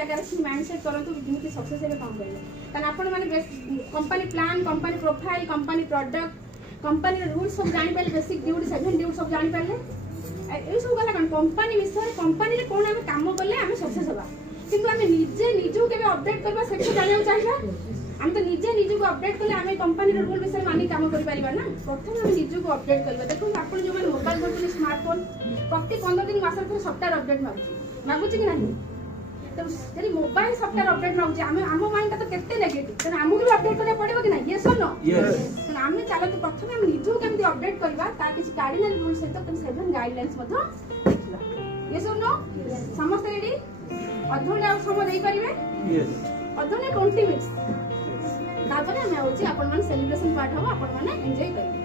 जगह माइंडसेट करंतु business success हे काम करिवे कारण आपण माने company plan company profile company product company rule सब जानि पाले बेसिक ड्यूटी 7 ड्यूटी सब जानि पाले ए सब गला कंपनी विषय कंपनी रे कोन हम काम करले हम सक्सेस होबा किंतु हम निजे निजो केबे अपडेट करबा सेट जानियो चाहिए हम तो निजे निजो को अपडेट करले हम कंपनी रे रूल विषय मानी काम करि परिबा ना प्रथम हम निजो को अपडेट करबा देखो आपण जो मोबाइल करते स्मार्टफोन प्रति 15 दिन मास रे सॉफ्टवेयर अपडेट मागुची कि नहीं तो यदि मोबाइल सॉफ्टवेयर अपडेट मागुची हम माइंड तो केते नेगेटिव तो हमहु भी अपडेट करे पड़िबो कि नहीं यस और नो यस तो हम चलो तो प्रथम हम निजो केमती अपडेट करबा ता किछ कार्डिनल रूल से तो 7 गाइडलाइंस मधो देखिबा यस और नो समस्त रेडी अधोने समय दे परिबे यस अधोने 20 मिनिट्स तापर हम होची आपण मन सेलिब्रेशन पार्ट हो आपण माने एन्जॉय करिवे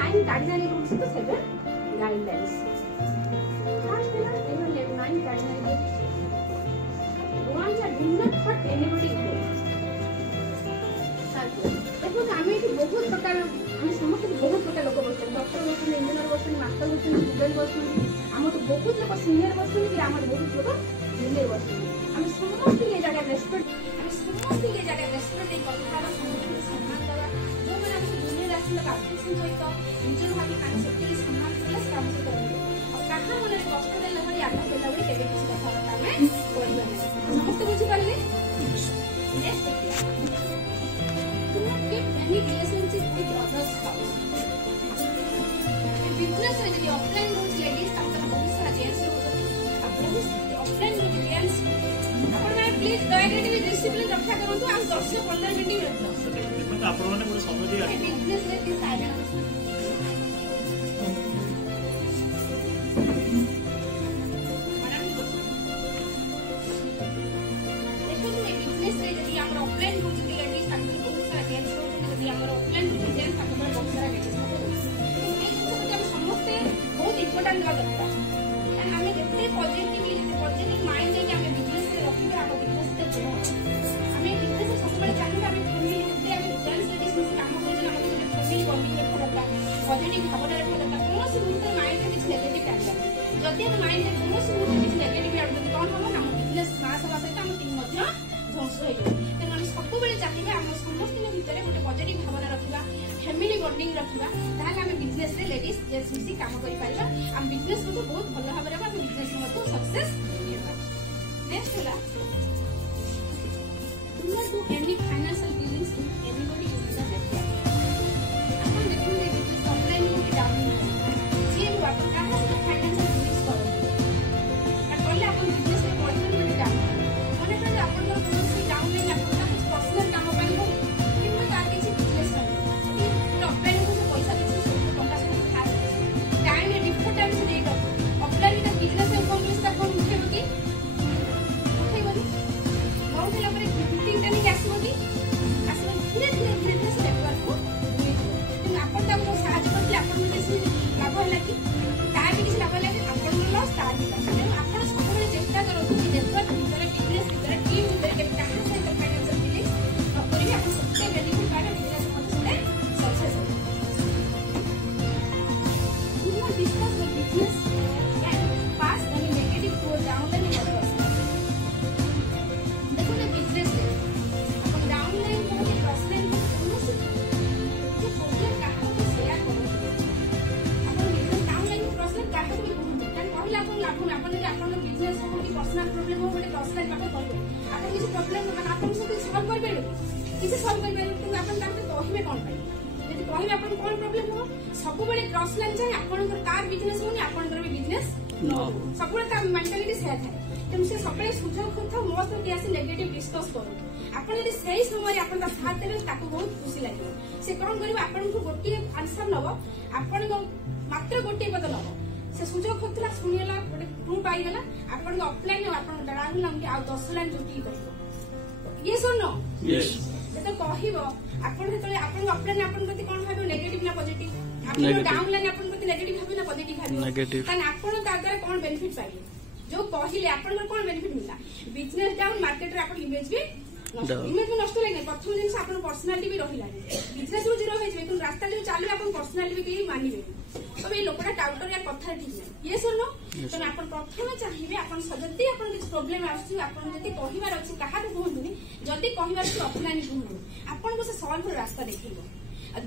9 कार्डिनल रूल्स तो 7 गाइडलाइंस फर्स्ट है 9 cardinal rules do not hurt anybody देखो हमें बहुत प्रकार हम समस्त बहुत प्रकार लोक बसते डॉक्टर बसते इंजीनियर बसते मास्टर बसते स्टूडेंट बसते हम तो बहुत लोग सीनियर बसते कि हम बहुत लोग जूनियर बसते हम समस्त ये जगह रेस्पेक्ट हम समस्त ये जगह रेस्पेक्ट एक कथार समस्त सम्मान देवा जो मैंने हम जूनियर आसिल काफी सहित निजर भागी कान सेति सम्मान देला काम से करबे और कथा मन रे कष्ट देला भली आधा देला भली केबे किसी कथा बता में बोलबे समस्त बुझी पाले next do not keep any relationship with others house business रे यदि ऑफलाइन रोज लेडीज तंत्र बहुत सारा जेंट्स रोज अब बहुत ऑफलाइन रोज जेंट्स अपन मैं प्लीज दया करके डिसिप्लिन रक्षा करंतु हम 10 से 15 मिनिट रहतो आपण माने पूरा समय दिया बिजनेस रे की साइलेंस देखो तो बिजनेस रे यदि हम ऑफलाइन रोज लेडीज तंत्र बहुत सारा जेंट्स रोज यदि हम ऑफलाइन रोज जेंट्स तंत्र बहुत सारा जेंट्स बहुत इम्पोर्टेंट दरकार आम जिते पॉजिटिव माइंड लेके आम बिजनेस रखिए आम बिजनेस आम बिजनेस सब चाहिए आम फैमिली जिते जेंट्स लेडीज काम कर फैमिली बॉन्डिंग रखा दरकार पॉजिटिव भावना रखा दरकार कौन मुहूर्त माइंड में किसी नेगेटिव आएगा जदि हम माइंड में कौन मुहूर्त किसी नेगेटिव आए कौन हम आम बिजनेस नाश हवा सहित आम टीम ध्वंस हो तेनाली सब चाहिए आम समस्त भितर गोटे पॉजिटिव भावना रखा फैमिली बॉन्डिंग रखा ताहले आम बिजनेस रे लेडीज जेंट्स मिसी काम करि पाइबा आम बिजनेस को बहुत भलो भाबरे आम बिजनेस में सक्सेस हेबा नेक्स्ट होला do not do any financial dealings in anybody in the network अपन देखो जे बिजनेस ऑफलाइन को डाउन जे बात कहा से फाइनेंशियल डीलिंग्स करो करले अपन बिजनेस में पॉइंट में डाउन माने तो अपन को कोनोसी डाउन नहीं अपन कुछ पर्सनल काम पाई हो किंतु तार किसी बिजनेस में ऑफलाइन को पैसा किसी टंका से खाए टाइम रे डिफर टाइम से देगा ऑफलाइन का बिजनेस में कौन किसका कौन उठेबो की उठेबो बहुत दिला पर मीटिंग करने के आसबो की आसबो धीरे से नेटवर्क को किंतु अपन ता को सहायता करके अपन में किसी लाभ होला की तार भी किसी लाभ होला की अपन में लॉस तार भी अपन सब बेले चेष्टा करो कि नेटवर्क भीतर बिजनेस भीतर टीम भीतर के कहां से फाइनेंशियल डीलिंग्स और भी अपन सबसे बेनिफिट पाए बिजनेस में सक्सेस हो do not discuss the business and pass any negative to downline in others देखो ना बिजनेस है अपन डाउनलाइन को भी पर्सनल को जो प्रॉब्लम कहां को शेयर करो अपन बिजनेस डाउनलाइन को पर्सनल कहां को भी कहन कहला अपन अपन बिजनेस हो कि पर्सनल प्रॉब्लम हो बड़े पर्सनल पापा कहबे अपन किसी प्रॉब्लम को अपन सब सॉल्व कर बेलो किसी सॉल्व कर बेलो तो अपन ताके कहबे कोन पाई यदि कहबे अपन कोन प्रॉब्लम हो सब बड़े क्रॉस लाइन चाहे अपन तार बिजनेस होनी अपन भी बिजनेस सब बड़े तार मेंटालिटी शेयर थाए तेम से सब बड़े सुझाव करथा मोस्ट के आसी नेगेटिव डिस्कस करू अपन यदि सही समय अपन ता साथ देले ताको बहुत खुशी लागियो से कोन करियो अपन को गोटी आंसर नबो अपन को मात्र गोटी पद नबो से सुझाव करथला सुनिला गोटे क्लू पाई गेला अपन को ऑफलाइन अपन डाउन नाम के आ 10 लाइन जोटी करियो ये सुनो यस तो कहिबो अपन तले अपन ऑफलाइन अपन कति कोन भाबो नेगेटिव ना पॉजिटिव अपन डाउन लाइन अपन कति नेगेटिव भाबो ना पॉजिटिव भाबो नेगेटिव कान अपन ता द्वारा कोन बेनिफिट पाइले जो कहिले अपन को कोन बेनिफिट मिला बिजनेस डाउन मार्केट रे अपन इमेज भी इमेज भी नष्ट लागे प्रथम दिन से अपन पर्सनालिटी भी रहिला बिजनेस रो जीरो होइबे तुम रास्ता ले चालबे अपन पर्सनालिटी भी केही मानिबे अब ए लोकटा टाउटर या कथा ठीक है ये सुनो तेणु आप प्रथम चाहिए जदि आप किसी प्रोब्लेम आदि कहबार अच्छी क्या कहतुनि जदि कहबार अच्छी ऑफलाइन कहूँ आपको से सल्व रास्ता देखो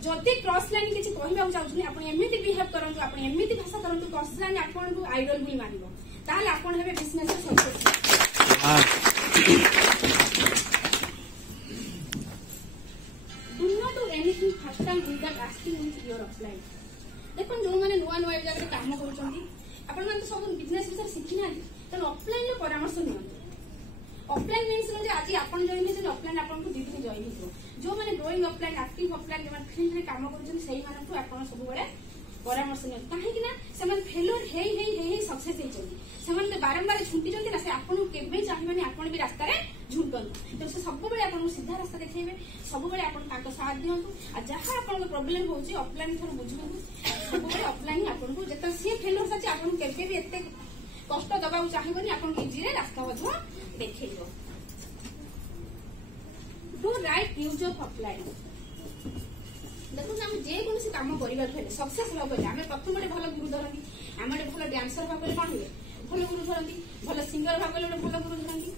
जदि क्रॉस लाइन किसी कहवाक चाहते आप एमती बिहेव करूँ आप एमती भाषा करूँ क्रॉस लाइन आपको आइडल भी मान ताल आप business do not do anything first time without asking with your offline देखो जो मैंने नुआ नुआ जगह काम कर सब बिजनेस विषय शिखी ना तेनाली ऑफलाइन परामर्श नियंतु ऑफलाइन मीन्स आज आप जॉइन ऑफलाइन आपको दी दिन जॉइन हो जो मैंने ग्रोइंग ऑफलाइन एक्टिव ऑफलाइन जो फील्ड में काम कर सब परामर्श कहीं फेलोर सक्सेस होती बारंबार झुंटी ना से आपको केवे चाहिए आप भी रास्तार झुंटू तो सब आपको सीधा रास्ता देखिए सब आप साथ दिंतु जहाँ आप प्रोब्लेम हो ऑफलाइन थोड़ा बुझु सब ऑफलाइन आपको जो सी फेलोर अच्छे आपको केवे भी एत कष्ट दबा चाहिए आप इजी रास्ता देखे do right use of offline देखो आम जेकोसी कम कर सक्सेस हाँ आम प्रथम गोटे भल गुरु धरती आम गोटे भल डांसर भाव कौन हुए भल गुरु धरती भल सिंगर भाव गोटे भल गुरु धरती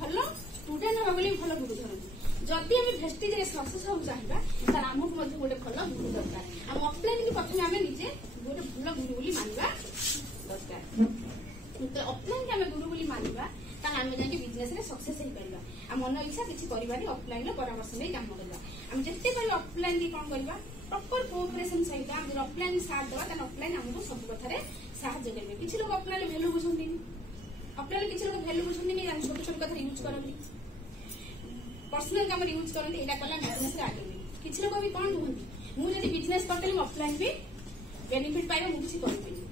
भल स्टूडेंट भाव भल गुरु धरती जदि आम भेस्टेज सक्सेस हाँ चाहिए आमको गोटे भल गुरु दरकार आम ऑफलाइन की प्रथम आम निजे गोटे भल गुरु बोली मानवा दरकार ऑफलाइन आम गुरु बोली मानवा आम जाके बिजनेस सक्सेस हो पार मन इच्छा किसी कर ऑफलाइन परामर्श नहीं काम करवा आम जिते ऑफलाइन की कौन करवा प्रॉपर कोऑपरेशन सहित आम ऑफलाइन साथ देवा ऑफलाइन आमको सब कथा साहाଯ୍य करेंगे किसी लोग ऑफलाइन वैल्यू बुझे ऑफलाइन किसी लोग वैल्यू बुझे छोट छोट कथा यूज करते पर्सनल काम यूज करते यहाँ कला बिजनेस आगे किसी लोग भी कौन कहते मुझे बिजनेस करते ऑफलाइन भी बेनिफिट पाइबा मुझे करें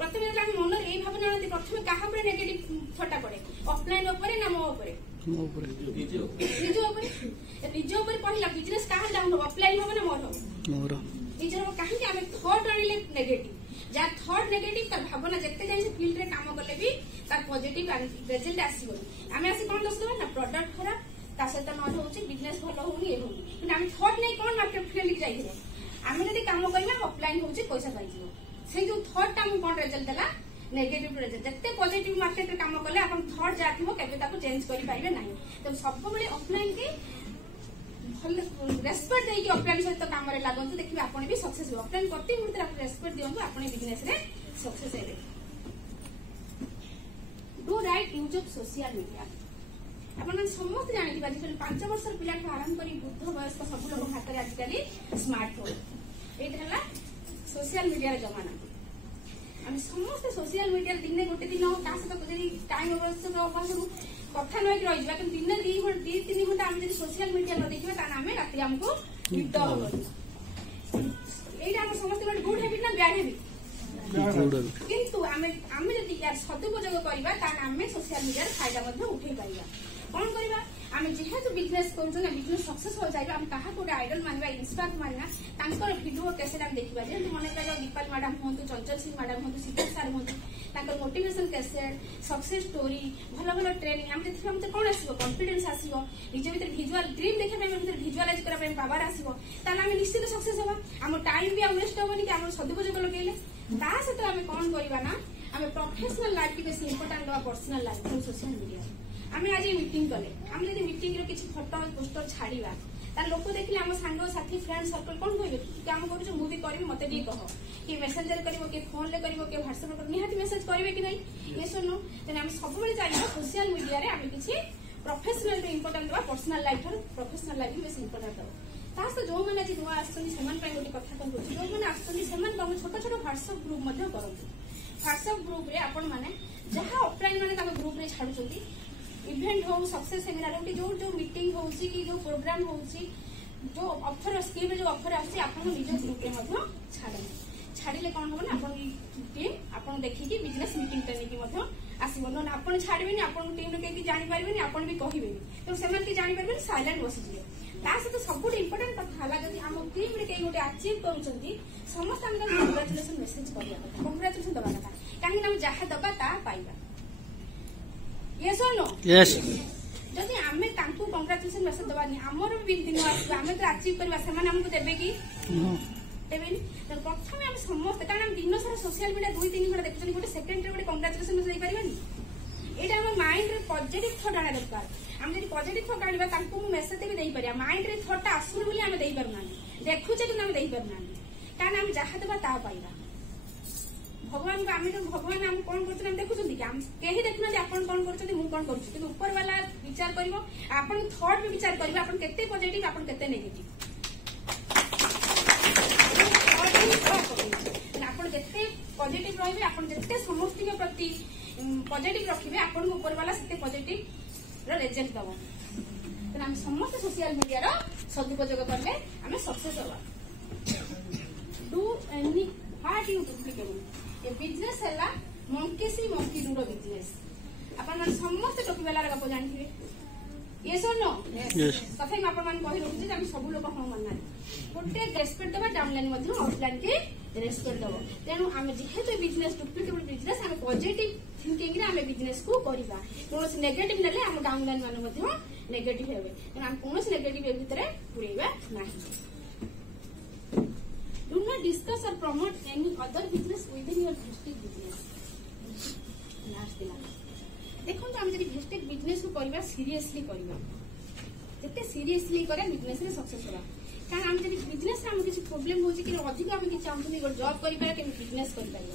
प्रथम जो मन ये भावना प्रथम क्या नेगेटिव थटा पड़े ऑफलाइन ना मो निज पहला बिजनेस क्या डाउन हम ऑफलाइन हम ना मोर निजर कहीं आम थट आने नेगेटिव जहाँ थट नेगेटिव तार भावना जिते जाए फील्ड रे काम कले भी तार पॉजिटिव रिजल्ट आसो आम आसी कौन दस देवा ना प्रोडक्ट खराब ता सहित न होची बिजनेस भल होनी ए होनी कि आम थट नहीं कौन मार्केट फील्ड की जाइए आम जब काम करवा ऑफलाइन होची पैसा पाई से जो थट आम कौन रिजल्ट देला नेगेटिव रिजल्ट जिते पॉजिटिव मार्केट काम कले आप थट जहाँ थो चेंज करेंगे ना तो सब ऑफलाइन के भल रेस्पेक्ट देकी ऑफलाइन सहित काम लगत देखिए आप भी सक्सेस ऑफलाइन प्रति मुहूर्त आप रेस्पेक्ट दिंतु आप बिजनेस सक्सेस हे do right use of social media आप समस्त जानते आजिकल 5 वर्ष पिला आरंभ कर वृद्ध वयस्क सब लोग हाथ में आजिकल स्मार्टफोन ये सोशल मीडिया जमाना आम समस्त सोशल मीडिया दिन गोटे दिन क्या सहित टाइम अभाव कथा नहीं रही कि दिन 2-3 घंटा आम जब सोशल मीडिया न देखा आम रात आमको निद हम यहाँ समस्त गोटे गुड हैबिट ना बैड हैबिट किंतु आम जब यार सदुपयोग करवा आम सोशल मीडिया फायदा उठे पार कौन करवा आम जेहेतु बिजनेस कर बिजनेस सक्सेस हो जाए आम क्या गोटे आइडल मानवा इंस्पायर मानना भिडियो कैसेट आम देखा जेहतु मन कर दीपाल मैडम हूँ चंचल सिंह मैडम हूँ शीतल सार हूँ मोटिवेशन कैसेट सक्सेस स्टोरी भल भल ट्रेनिंग आम देखिए मत कौन आसो कॉन्फिडेंस आसो निज भर भिजुआल ड्रीम देखा भिजुआलाइज करने पावर आसो आम निश्चित सक्सेस हवा आम टाइम भी वेस्ट हेनी कि आम सदुपयोग लगे सहित आम कौन करवा ना आम प्रोफेशनल लाइफ की बेस इंपोर्टाट दवा पर्सनल लाइफ सोशल मीडिया आम आज मीटिंग कले आम जब मीटिंग किसी फोटो पोस्टर छाड़ा तार लोक देखिए आम सांग साथी फ्रेंड सर्कल कौन कहे काम कर मुझे करी मत कह कि मेसेंजर कर फोन में कर ह्वाट्सएप कर निहाती मेसेज करेंगे कि नहीं ये सुनो तेना आम सब चाहिए सोशल मीडिया आम किसी प्रोफेशनल इंपोर्टाट दवा personal life professional life base important दवा सहित जो मैंने आज नुआ आसने गोटे कथा कहूँ जो मैंने आसने छोट छोट ह्वाट्सएप ग्रुप करते ह्वाट्सएप ग्रुप आपण मैंने जहाँ ऑफलाइन मैंने ग्रुप में छाड़ुंट इवेंट हो सक्सेस सेमिनार हो कि जो मीटिंग हो जो प्रोग्राम हो जो ऑफर स्कीम जो ऑफर आसी आप निज ग्रुप में छाड़े कौन हम ना टीम आप देखिए बिजनेस मीटिंग ट्रेनिंग आसो ना आप छाड़े आप टीम कहीं जापारे आप भी कहे तो से जापारे साइलेंट बसीजे सहित सब इंपोर्टाट कथा है जब आम टीम कहीं गोटे अचीव कर समस्त आम कंग्राचुलेसन मेसेज करवा कंग्राचुलेसन दवा कथा कहीं जहाँ दबा ता पाइबा yes or no yes जदि आमे तांकु कंग्राचुलेसन मेसेज दबानी हमर भी दिन आसु आमे तो अचीव करबा से माने हमको देबे की देबेनी तो प्रथम हम समस्त कारण हम दिन सारा सोशल मीडिया 2-3 घंटा देखुछन गोटे सेकेंड रे गोटे कांग्रेचुलेशन दे परिबानी एटा हम माइंड रे पॉजिटिव थॉट आना दरकार हम जदी पॉजिटिव थॉट आनिबा तांको मेसेज भी देई परिया माइंड रे थॉट आसुर बोली हम देई परना देखुचे कि हम देई परना कान हम जहा देबा ता पाइबा भगवान को आमे तो भगवान हम कोन करछन हम देखुछन कि हम केही देखना जे आपण कोन करछन मु कोन करछु कि ऊपर वाला विचार करिवो आपण थॉट भी विचार करिवो आपण केते पॉजिटिव आपण केते नेगेटिव आपण जेते पॉजिटिव रहिबे आपण जेते समस्त के प्रति पॉजिटिव रखिबे आपण ऊपर वाला सेते पॉजिटिव रो रिजल्ट दबो त हम समस्त सोशल मीडिया रो सदुपयोग करले हमें सक्सेस होबा do any heart you duplicate a business हैला मंकी सी मंकी डू रो बिजनेस अपन मन समस्त टोपी वाला गप जानथिबे यस और नो यस तथापि आपण मन कहि रहु जे हम सब लोग हम मानना गोटे रेस्पेक्ट दबा डाउनलाइन मध्ये ऑफलाइन के रेस्पेक्ट दबो तेनु हम जेहेतु बिजनेस डुप्लीकेट बिजनेस हम पॉजिटिव थिंकिंग रे हम बिजनेस को करिबा कोनोस नेगेटिव नेले हम डाउनलाइन मान मध्ये नेगेटिव हेबे तेनु हम कोनोस नेगेटिव भितरे पुरेबा नाही Do not discuss or promote any other business within your vested business. Last दिन देखो तो हम जब vested business को करिबा सीरियसली करिबा जते सीरियसली करे बिजनेस रे सक्सेस होला कारण हम जब बिजनेस रे हम किसी प्रॉब्लम होची कि अधिक हम कि चाहू कि जॉब करि पारे कि बिजनेस करि पारे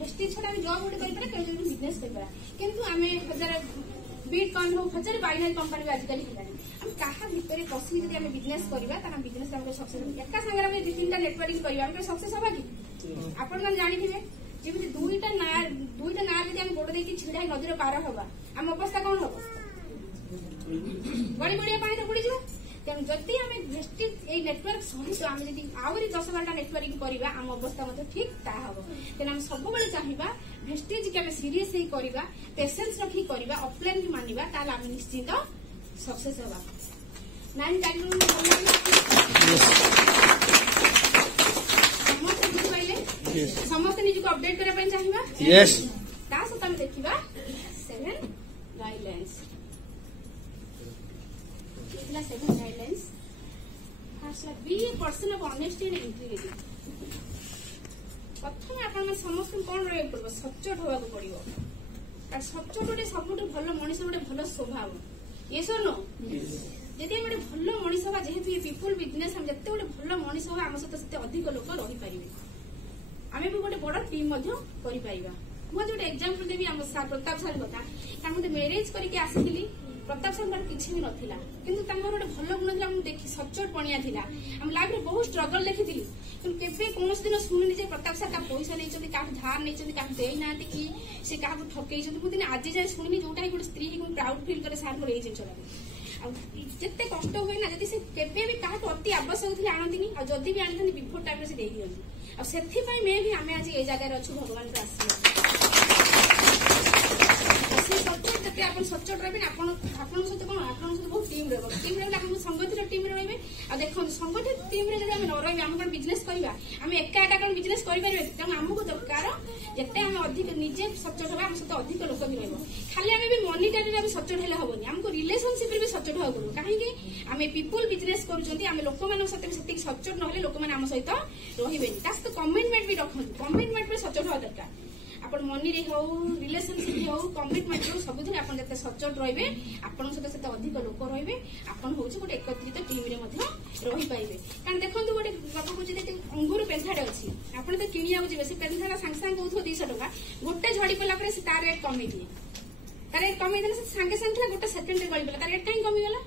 vested छडा हम जॉब उडे करि पारे कि बिजनेस करि पारे किंतु हमें हजार बीट कौन हो हजार बाइनरी कंपनी आज कल हम कहा भितर पशि जब हम बिजनेस करवा हम बिजनेस सक्सेस एका संगे हम 2-3टा नेटवर्किंग करवा हम सक्सेस होबा कि आपण मन जानि थिबे जेबे दुईटा ना जदि हम गोड़ देकी छिड़ा नदी पार होबा हम अवस्था कौन होबो बड़ी बड़ी पानी तो बुड़ी जिवो तेन जदि हम वेस्टेज ए नेटवर्क सहित हम जदि आउरी 10-12टा नेटवर्किंग करवा हम अवस्था मते ठीक ता होबो तेन हम सब बेले चाहिबा वेस्टेज के हम सीरियस ही करवा पेशेंस रखी करवा ऑफलाइन भी मानिबा ताल हम निश्चित सक्सेस होबा 9 टाइम समस्त निज को अपडेट करा पय चाहिबा यस ता सत हम देखिबा 7 गाइडलाइंस इतना 7 guidelines first be a person of honesty and integrity प्रथम आपण समस्त कोन रहै पड़बो सच्चोट होबा को पड़िबो आ सच्चोट गोटे सबुठ भलो मनीष गोटे भलो स्वभाव ये सर नो जदि गोटे भलो मनीष होबा जेहेतु ये पीपल बिजनेस हम जते गोटे भलो मनीष होबा हम सहित सेते अधिक लोक रहि परिबे आमे भी गोटे बड़ टीम मध्य करि पाइबा मु गोटे एग्जांपल देबी हम प्रताप सर कथा तामते मैरिज करके आसीली प्रताप सर किसी भी नथिला किंतु तांगर गोटे भलो गुण थिला हम देखि सच्चोट पणिया थिला हम लाइफ रे बहुत स्ट्रगल देखिथिली किंतु केबे कोनस दिन सुनिनी जे प्रताप सर का पैसा नै चोदी का धार नै चोदी का देई नाती कि से का ठकै चोदी मु दिन आज जाय सुनिनी जोटा गोटे स्त्री को प्राउड फील करे सार मोर ए जिंस लागे आ जत्ते कष्ट होय ना जदि से केबे भी काहा अति आवश्यक थिला आनंदिनी आ जदि भी आनंदिनी बिफोर टाइम रे से देई दियंती आ सेथि पई मे भी हमें आज ए जगह रे अछु भगवान के आशीर्वाद जते आपण सच्चोट रहबे आपण आपण सहित कोन आपण सहित बहुत टीम रहबे आपण संगठित टीम रे रहबे आ देखो संगठित टीम रे जदि हम न रहबे हम कोन बिजनेस करबा हम एका एका कोन बिजनेस करि परबे त हमको दरकार जते हम अधिक निजे सच्चोट होबा हम सहित अधिक लोक भी रहबो खाली हम भी मॉनिटरी रे सच्चोट हेले होबनी हमको रिलेशनशिप रे भी सच्चोट होबा पड़ो काहे कि हम पीपल बिजनेस करूचंती हम लोक मानन सहित सेति सच्चोट न होले लोक मान हम सहित रहिबेनी तास तो कमिटमेंट भी रखन कमिटमेंट रे सच्चोट होबा दरकार आपण मनी रे हो रिलेशनशिप हो कमिटमेंट हो सब दिन आपण जते सच्चोट रहबे आपण सहित सेते अधिक लोक रहबे आपण होउछ गोटे एकत्रित टीम रे मध्ये रहि पाइबे कारण देखंतु गोटे बाबा को जे अंगूर पेंथाडे अछि आपण तो किनिया हो जेबे से पेंथाडा सांग सांग कहथो 200 टका गोटे झड़ी पला परे से तार रेट कमी दिए तार रेट कमी देले से सांगे सांगे गोटे सेकंड रे गळी पला तार रेट काई कमी गेला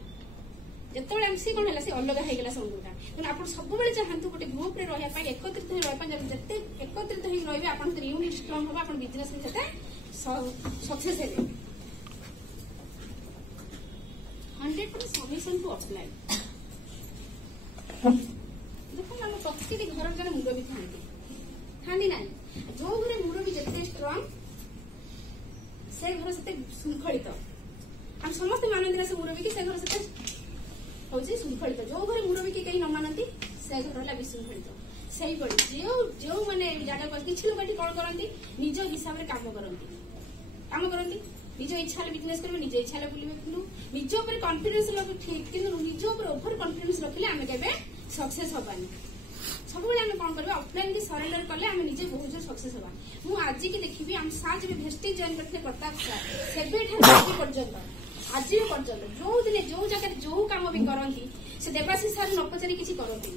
जते बळे एमसी कोन हला से अलग हे गेला संगुटा तन आपण सब बेले चाहंतु गोटे ग्रुप रे रहया पाई एकत्रित हो रहया पाई जते एकत्रित हो रहबे आपण तो यूनिट स्ट्रांग होबा आपण बिजनेस रे सेते सक्सेस हेबे 100% सबमिशन टू अप्लाई देखो हम प्रत्येक घर जने मुरबी थांदी ना जो घरे मुरबी जते स्ट्रांग से घर सेते सुखलित हम समस्त मानंदिना से मुरबी कि से घर सेते होजी सुखलित जो घरे मुरबी के कहीं न मानती से घर हला विशृंखलित सही पड़ी जो माने जागा पर किछि लोग कोन करंती निज हिसाब रे काम करंती निज इच्छा रे बिजनेस करबे निज इच्छा रे बुलिबे किनु निज ऊपर कॉन्फिडेंस रख ठीक किनु निज ऊपर ओवर कॉन्फिडेंस रखले हमें केबे सक्सेस होबानी सब आम कौन करवा ऑफलाइन की सरेंडर कले आम निजे बहुत जोर सक्सेस होगा। मुझे आज की देखी आम सार जब भेस्टेज जॉइन करते प्रताप सार से पर्यंत आज पर्यंत जो दिन जो जगह जो कम भी करती से देवाशीष सार न पचारि किसी करती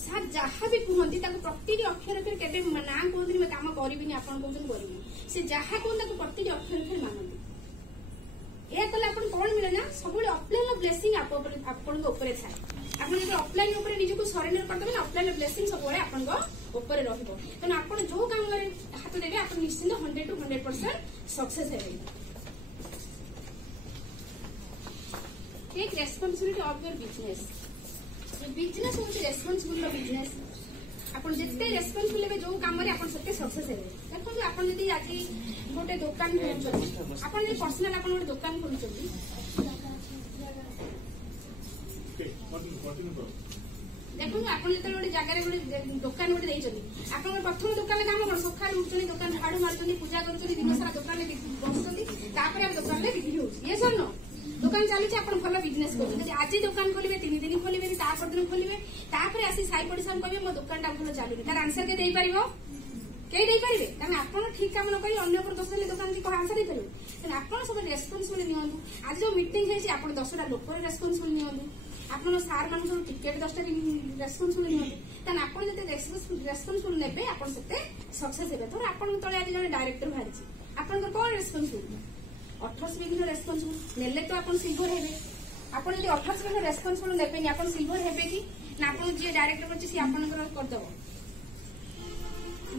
सार जहाँ भी कहते प्रति अक्षर अक्षर के ना कहते कम करी आप करी से जहाँ कहते प्रति अक्षर अक्षर मानती या कले आप कौन मिले ना सब ऑफलाइन ब्लेसिंग थाए आप ऑफलाइन निजक सरेंडर करदे ऑफलाइन ब्लेसिंग सब आपरे तेना आप जो काम हाथ देवे आप निश्चिंत 100 to 100% सक्सेस है। Take responsibility of your business. Business हूँ रेस्पॉन्सिबल बिजनेस आप जिते रेस्पॉन्सिबल हे जो काम से सक्सेस हे। देखो आप आज गोटे दुकान खोलुं आप पर्सनाल आप गोटे दुकान खोलुं देखो आप जो गोटे जगह गोटे दुकान गोटे आप प्रथम दुकान काम कौन सकाल उठुच्च दुकान झाड़ू मार्च पूजा कर दिन सारा दुकान बस दुकान बिक्री हो सर न दुकान चलुचे आप भल बिजनेस कर आज दुकान खोलिए 3 दिन खोलिए दिन खोलिए आसी साई पड़ोसा कहे मो दुकान भल चलुनी तार आंसर के दे पार कई पारे आप ठीक काम न कर अन्य दोष दुकान की आंसर दे पारे आप सब रेस्पॉन्सिबल नि आज जो मीटिंग है आप 10टा लोक रेस्पॉन्सिबल नि आप सार मान सब टिकेट 10टा रेस्पॉन्सिबल नि आप रेस्पॉन्सिबल ने आप सक्सेस हे। थोड़ा आप तले आज जब डायरेक्टर बाहरी आप कौन रेस्पॉन्सिबल 18 विघ्न रेस्पॉन्सिबल नेले तो आप सिल्वर हे आप 18 विघ्न रेस्पॉन्सिबल ने आप सिल्वर हे कि ना आप जी डायरेक्टर कर करदेव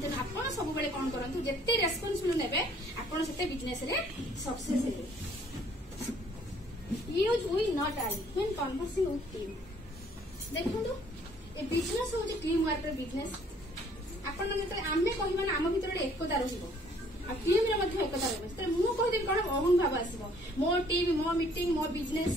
तेना आप सब कौन करूँ जिते रेस्पॉन्सिबल ने आप बिजनेस सक्सेस हे। Use we not I when conversing with team. देखो ए बिजनेस हूँ टीम वर्क बिजनेस आप आम कहना आम भर एकता रही टीम एकता रही मुझे कहदेवी कौन अहम भाव आसो मो टीम मो मीटिंग मो बिजनेस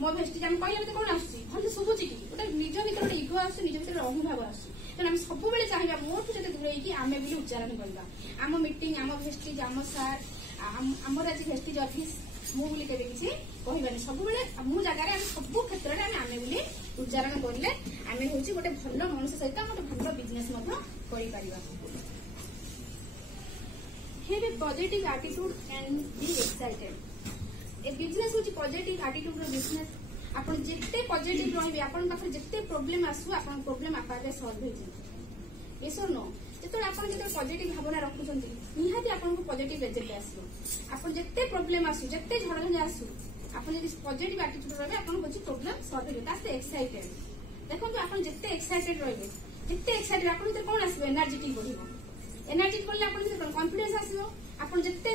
मो भेस्टेज आम कहले कौन आसुच्ची शुभुची कि गोटे निज भर गोटे इगो आस निज भर अहम भाव आस तेना आम सब चाहिए मोठू जो दूर आम भी उच्चारण करवा आम मीटिंग आम भेस्टेज आम सार आमर आज भेस्टेज ऑफिस मु बोली केबे किसी कहबानी सब मो जगह सब क्षेत्र में आम बोली उच्चारण करें आम हूँ गोटे भल मनुष्य सहित गोटे भल बिजनेस कर have a positive attitude and be excited. A business which positive attitude ro business आपण जिते पॉजिटिव रहिबे आपण पाखरे जिते प्रॉब्लम आसु आपण प्रॉब्लम आपारे सॉल्व हो जाय एसो नो जेतो आपण जेतो पॉजिटिव भावना रखुचंती निहाती आपण को पॉजिटिव रिजल्ट आसो आपण जिते प्रॉब्लम आसु जिते झड़झंझ आसु आपण यदि पॉजिटिव एटीट्यूड रहिबे आपण को प्रॉब्लम सॉल्व हो जाय तासे एक्साइटेड देखो आपण जिते एक्साइटेड रहिबे जिते एक्साइटेड आपण तो कोन आसबे एनर्जेटिक बढ़िबो एनर्जी करले आपण से कॉन्फिडेंस आसीबो आपण जत्ते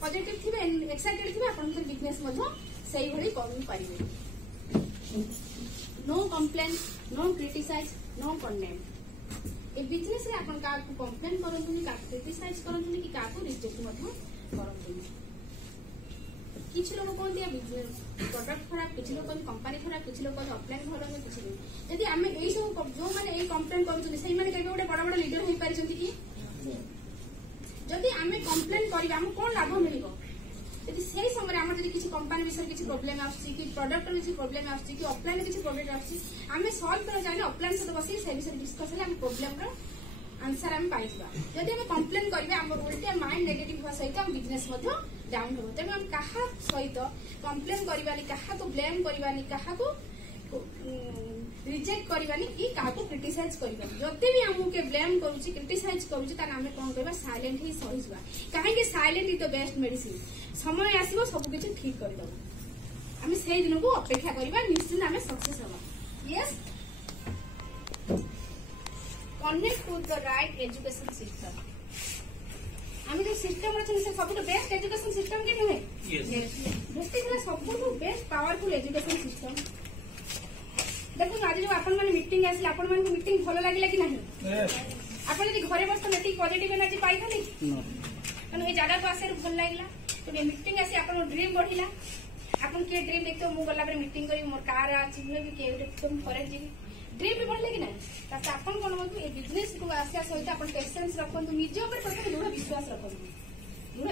पॉजिटिव थिबे एक्साइटेड थिबे आपण के बिजनेस मधो सही भली करि परिबे। No complain no criticise no condemn. ए बिजनेस रे आपण का कंप्लेन करंतुनी का क्रिटिसाइज करंतुनी कि का को रिजेक्ट मधो करंतुनी। किछ लोग कोन दिया बिजनेस प्रोडक्ट खराब किछ लोग कोन कंपनी खराब किछ लोग कोन ऑफलाइन भलो में किछ नहीं यदि हमें एई सब जो माने एई कंप्लेन करंतुनी सही माने केबे गोटे बड़ बड़ लीडर होई परिचंती कि जदि आमे कंप्लेन करी आम कौन लाभ मिल से समय आम किसी कंपनी विषय किसी प्रोब्लेम आसुची कि प्रोडक्ट किसी प्रोब्लेम आसुची कि ऑफलाइन किसी प्रोब्लेम आसुची आमे सॉल्व कर जाने ऑफलाइन सहित बस से विषय डिस्कस हेले प्रोब्लेम रो आंसर आम पाइबा जदि आम कंप्लेन करिवे आम उल्टे माइंड नेगेटिव हुआ सहित आम बिजनेस डाउन हो तेणु आम कहा सहित कंप्लेन करवानी क्या ब्लेम करवानी क्या रिजेक्ट करवानी कि क्या क्रिटिसाइज करवानी जदि भी आमको के ब्लेम करूची क्रिटिसाइज करूची ताने आमे कोन करबा साइलेंट ही सहिबा काहे silent is the best medicine समय आसीबो सब किछि ठीक कर दबो आमे सेही दिन को अपेक्षा करबा निश्चित आमे सक्सेस होबा। Yes connect to the right education system आमे जो सिस्टम अछि से सबटु बेस्ट एजुकेशन सिस्टम के नुहे यस बेस्ट सबटु बेस्ट पावरफुल एजुकेशन सिस्टम। देखो आज जो आपण माने मीटिंग आसी आपण माने मीटिंग भलो लागिला कि नाही आपण यदि घरे बस मीटिंग पॉजिटिव एनर्जी पाई थाली तनो ए जागा को आसे भल लागिला तो मीटिंग आसी आपण ड्रीम बढ़िला आपण के ड्रीम देखतो मु गला पर मीटिंग करी मोर कार आछि मैं भी के तुम फॉरेन जी ड्रीम भी बढ़ले कि नाही तासे आपण कोन मत ए बिजनेस को आसे सहित आपण पेशेंस रखंतु निज ऊपर प्रथम दृढ़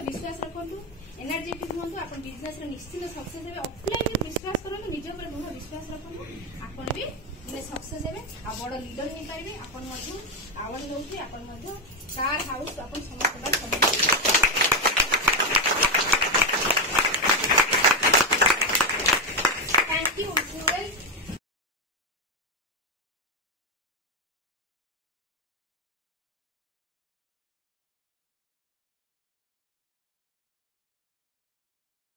विश्वास रखंतु एनर्जेटिक होंतु आपण बिजनेस रे निश्चित सक्सेस हेबे ऑफलाइन विश्वास करंतु निज ऊपर दृढ़ विश्वास बड़ लीडर नहीं पारे। आपण आह्वान दौर आपण कार हाउस आप समस्त